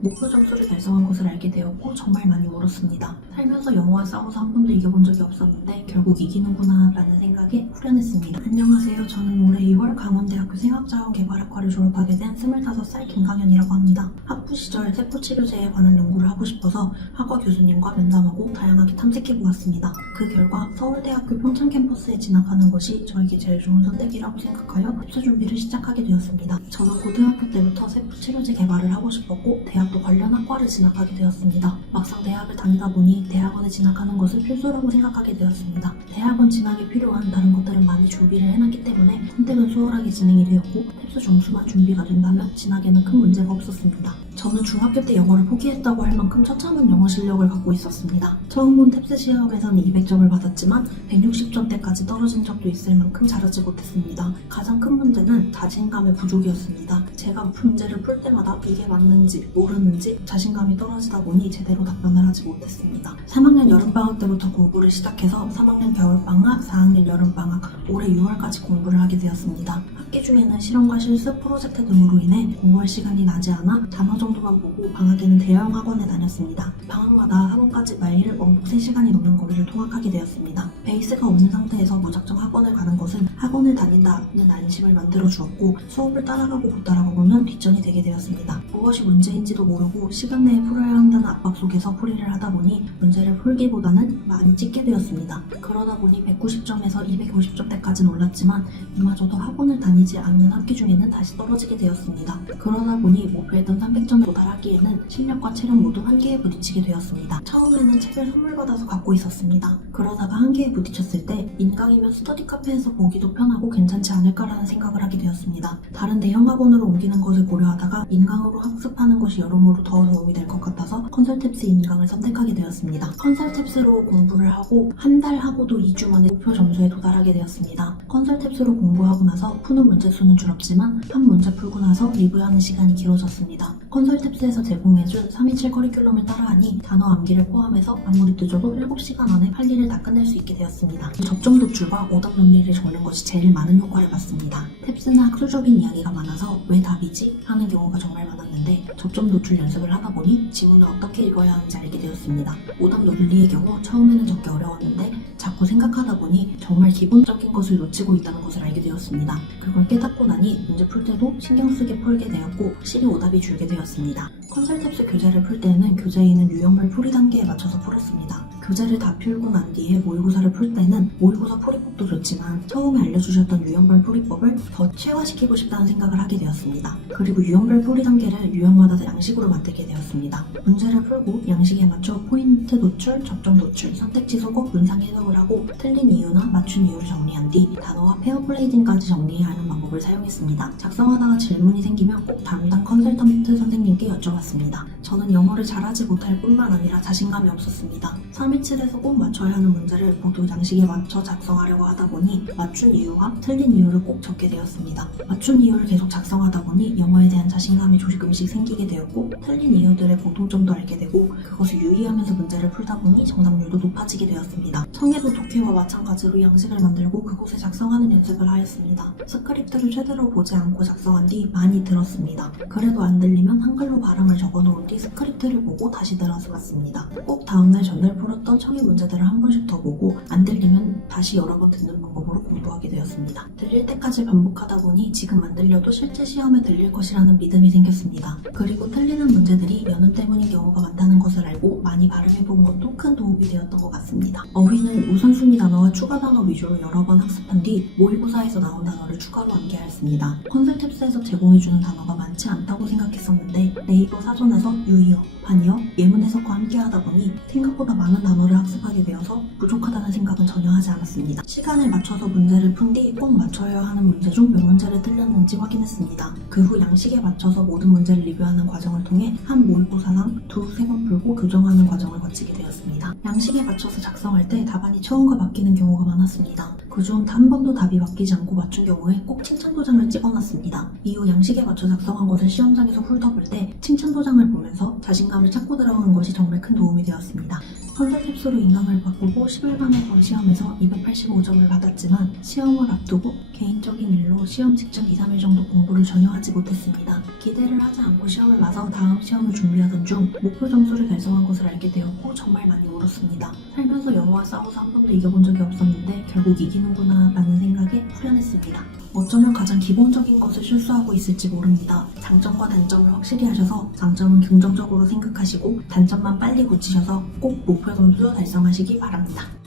목표 점수를 달성한 것을 알게 되었고 정말 많이 울었습니다. 살면서 영어와 싸워서 한 번도 이겨본 적이 없었는데 결국 이기는구나 라는 생각에 후련했습니다. 안녕하세요. 저는 올해 2월 강원대학교 생학자원개발학과를 졸업하게 된 25살 김강현이라고 합니다. 학부 시절 세포치료제에 관한 연구를 하고 싶어서 학과 교수님과 면담하고 다양하게 탐색해보았습니다. 그 결과 서울대학교 평창 캠퍼스에 진학하는 것이 저에게 제일 좋은 선택이라고 생각하여 입사 준비를 시작하게 되었습니다. 저는 고등학교 때부터 세포치료제 개발을 하고 싶었고 대학도 관련 학과를 진학하게 되었습니다. 막상 대학을 다니다 보니 대학원에 진학하는 것을 필수라고 생각하게 되었습니다. 대학원 진학에 필요한 다른 것들은 많이 준비를 해놨기 때문에 선택은 수월하게 진행이 되었고 탭스 점수만 준비가 된다면 진학에는 큰 문제가 없었습니다. 저는 중학교 때 영어를 포기했다고 할 만큼 처참한 영어 실력을 갖고 있었습니다. 처음 본 탭스 시험에서는 200점을 받았지만 160점대까지 떨어진 적도 있을 만큼 잘하지 못했습니다. 가장 큰 문제는 자신감의 부족이었습니다. 제가 문제를 풀 때마다 이게 맞는지 모르는지 자신감이 떨어지다 보니 제대로 답변을 하지 못했습니다. 3학년 여름방학 때부터 공부를 시작해서 3학년 겨울방학, 4학년 여름방학, 올해 6월까지 공부를 하게 되었습니다. 학기 중에는 실험과 실습, 프로젝트 등으로 인해 공부할 시간이 나지 않아 단어 정도만 보고 방학에는 대형 학원에 다녔습니다. 방학마다 학원까지 매일 왕복 3시간이 넘는 거리를 통학하게 되었습니다. 베이스가 없는 상태에서 무작정 학원을 가는 것은 학원을 다닌다는 안심을 만들어 주었고 수업을 따라가고 못 따라가고는 뒷전이 되게 되었습니다. 무엇이 문제인지도 모르고 시간 내에 풀어야 한다는 압박 속에서 풀이를 하다 보니 문제를 풀기보다는 많이 찍게 되었습니다. 그러다 보니 190점에서 250점대까지는 올랐지만 이마저도 학원을 다니지 않는 학기 중에는 다시 떨어지게 되었습니다. 그러다 보니 목표했던 300점에 도달하기에는 실력과 체력 모두 한계에 부딪히게 되었습니다. 처음에는 책을 선물 받아서 갖고 있었습니다. 그러다가 한계에 부딪혔을 때 인강이면 스터디 카페에서 보기도 편하고 괜찮지 않을까라는 생각을 하게 되었습니다. 다른 대형 학원으로 옮기는 것을 고려하다가 인강으로 학습하는 것이 여러모로 더 도움이 될 것 같아서 컨설탭스 인강을 선택하게 되었습니다. 컨설탭스로 공부를 하고 한 달 하고도 2주 만에 목표 점수에 도달하게 되었습니다. 컨설탭스로 공부하고 나서 푸는 문제 수는 줄었지만 한 문제 풀고 나서 리뷰하는 시간이 길어졌습니다. 컨설탭스에서 제공해준 327 커리큘럼을 따라하니 단어 암기를 포함해서 아무리 늦어도 7시간 안에 할 일을 다 끝낼 수 있게 되었습니다. 접점 도출과 오답 논리를 적는 것이 제일 많은 효과를 봤습니다. 탭스는 학술적인 이야기가 많아서 왜 답이지? 하는 경우가 정말 많았는데 접점 도출 연습을 하다 보니 지문을 어떻게 읽어야 하는지 알게 되었습니다. 오답 논리의 경우 처음에는 적기 어려웠는데 자꾸 생각하다 보니 정말 기본적인 것을 놓치고 있다는 것을 알게 되었습니다. 그걸 깨닫고 나니 문제 풀 때도 신경 쓰게 풀게 되었고 확실히 오답이 줄게 되었습니다. 컨설탭스 교재를 풀 때는 교재에 있는 유형별 풀이 단계에 맞춰서 풀었습니다. 교재를 다 풀고 난 뒤에 모의고사를 풀 때는 모의고사 풀이법도 좋지만 처음에 알려주셨던 유형별 풀이법을 더 체화시키고 싶다는 생각을 하게 되었습니다. 그리고 유형별 풀이 단계를 유형마다 양식으로 만들게 되었습니다. 문제를 풀고 양식에 맞춰 포인트 노출, 접점 노출, 선택지 소거, 문상 해석을 하고 틀린 이유나 맞춘 이유를 정리한 뒤 단어와 페어 플레이팅까지 정리해야 하는 방법을 사용했습니다. 작성하다가 질문이 생기면 꼭 담당 컨설턴트 선생님께 여쭤봤습니다. 저는 영어를 잘하지 못할 뿐만 아니라 자신감이 없었습니다. 327에서 꼭 맞춰야 하는 문제를 모두 양식에 맞춰 작성하려고 하다 보니 맞춘 이유와 틀린 이유를 꼭 적게 되었습니다. 맞춘 이유를 계속 작성하다 보니 영어에 대한 자신감이 조금씩 생기게 되었고 틀린 이유들의 공통점도 알게 되고 그것을 유의하면서 문제를 풀다 보니 정답률도 높아지게 되었습니다. 청해도 독해와 마찬가지로 양식을 만들고 그곳에 작성하는 연습을 하였습니다. 스크립트를 최대로 보지 않고 작성한 뒤 많이 들었습니다. 그래도 안 들리면 한글로 발음을 적어놓은 뒤 스크립트를 보고 다시 들어서 봤습니다. 꼭 다음날 전날 풀었던 청해 문제들을 한 번씩 더 보고 안 들리면 다시 여러 번 듣는 방법으로 공부하게 되었습니다. 들릴 때까지 반복하다 보니 지금 안 들려도 실제 시험에 들릴 것이라는 믿음이 생겼습니다. 그리고 틀리는 문제들이 연음 때문인 경우가 많다는 것을 알고 많이 발음해본 것도 큰 도움이 되었던 것 같습니다. 어휘는 우선순위 단어와 추가 단어 위주로 여러 번 학습한 뒤 모의고사에서 나온 단어를 추가로 암기하였습니다. 컨설탭스에서 제공해주는 단어가 많지 않다고 생각했었는데 네이버 사전에서 유의어, 반의어, 예문 해석과 함께 하다 보니 생각보다 많은 단어를 학습하게 되어서 부족하다는 생각은 전혀 하지 않았습니다. 시간을 맞춰서 문제를 푼 뒤 꼭 맞춰야 하는 문제 중 몇 문제를 틀렸는지 확인했습니다. 그 후 양식에 맞춰서 모든 문제를 리뷰하는 과정을 통해 한 모의고사당 2-3번 풀고 교정하는 과정을 거치게 되었습니다. 양식에 맞춰서 작성할 때 답안이 처음과 바뀌는 경우가 경우가 많았습니다. 그중 한 번도 답이 바뀌지 않고 맞춘 경우에 꼭 칭찬 도장을 찍어놨습니다. 이후 양식에 맞춰 작성한 것을 시험장에서 훑어볼 때 칭찬 도장을 보면서 자신감을 찾고 들어간 것이 정말 큰 도움이 되었습니다. 선생님수로 인강을 바꾸고 10일 만에 본 시험에서 285점을 받았지만 시험을 앞두고 개인적인 일로 시험 직전 2-3일 정도 공부를 전혀 하지 못했습니다. 기대를 하지 않고 시험을 봐서 다음 시험을 준비하던 중 목표 점수를 달성한 것을 알게 되었고 정말 많이 울었습니다. 살면서 영어와 싸워서 한 번도 이겨본 적이 없었는데 결국 이기는구나 라는 생각에 후련했습니다. 어쩌면 가장 기본적인 것을 실수하고 있을지 모릅니다. 장점과 단점을 확실히 하셔서 장점은 긍정적으로 생각하시고 단점만 빨리 고치셔서 꼭 목표 점수 달성하시기 바랍니다.